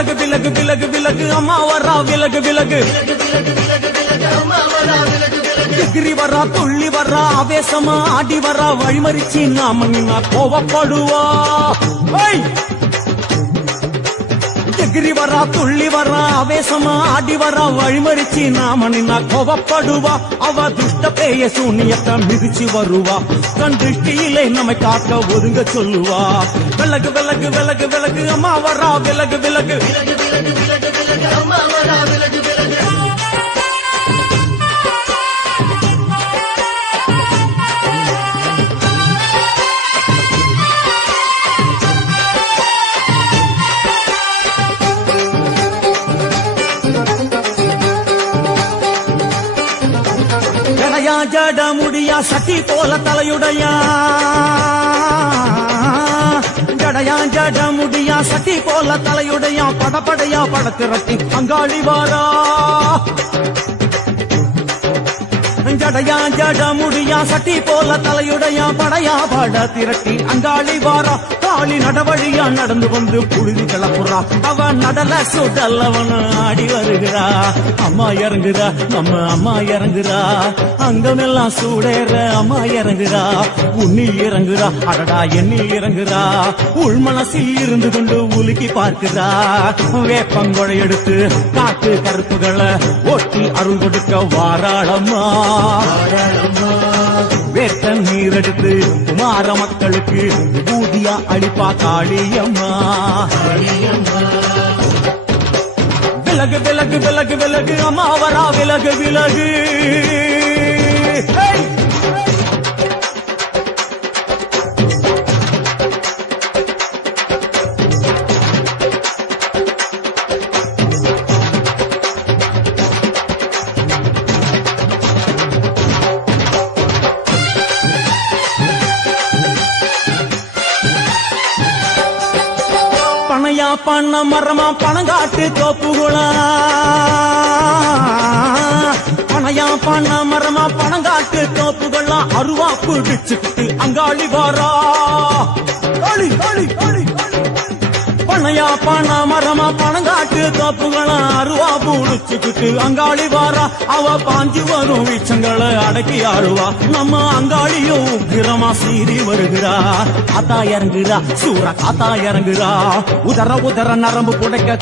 விலகு விலகு விலகு விலகு அம்மா வரா விலகு விலகு எகிரி வரா துள்ளி வரா ஆவேசமா ஆடி வரா வழிமறிச்சு நாம நின்னா கோவப்படுவா எகிரி வரா துள்ளி வரா ஆவேசமா ஆடி வரா வழிமறிச்சு நாம நின்னா கோவப்படுவா அவ துஷ்ட பேய சூனியத்தை மிதிச்சு வருவா கண் திருஷ்டியிலே நம்மை காக்க ஒதுங்க சொல்லுவா விலகு விலகு விலகு விலகு அம்மா வரா விலகு விலகு அம்மா வரா விலகு விலகு ஜட முடியா சட்டி போல தலையுடையா ஜடையா ஜட முடியா சட்டி போல தலையுடையா படப்படையா படத்திரட்டி அங்காளி வாரா ஜடையா ஜட முடியா சட்டி போல தலையுடையா படையா பட திரட்டி அங்காளி வாரா காளி நடவழியா நடந்து வந்து புழுதி கிளப்புறா அவ நடல சுடல்லவன ஆடி வருகிறா அம்மா இறங்குறா நம்ம அம்மா இறங்குறா அங்கமெல்லாம் சூடேற அம்மா இறங்குறா உன்னில் இறங்குறா அடடா எண்ணில் இறங்குறா உள் மனசில் இருந்து கொண்டு உலுக்கி பார்க்கிறா வேப்பங்கொழை எடுத்து காட்டு கருப்புகளை ஒட்டி அருள் கொடுக்க வாராளம்மா வேட்ட நீர் எடுத்து குமார மக்களுக்கு பூதியா அளிப்பா காளியம்மா விலகு விலகு விலகு விலகு அம்மா வரா விலகு விலகு பணையா பண்ண மரமா பணங்காட்டு தோப்புகுளா பணையா பண்ண மரமா பணங்காட்டு தோப்புகளா அருவா பிடிச்சுக்கிட்டு அங்காளி வாரா பணையா பண்ண மரமா பணங்காட்டு தோப்புகளா அருவா பிடிச்சுக்கிட்டு அங்காளி வாரா அவ பாஞ்சு வரும் வீச்சங்களை அடக்கி ஆடுவா நம்ம அங்காளியும் உக்கிரமா சீறி வருகிறா காத்தா இறங்குறா சூற காத்தா இறங்குறா உதர உதர நரம்பு புடைக்க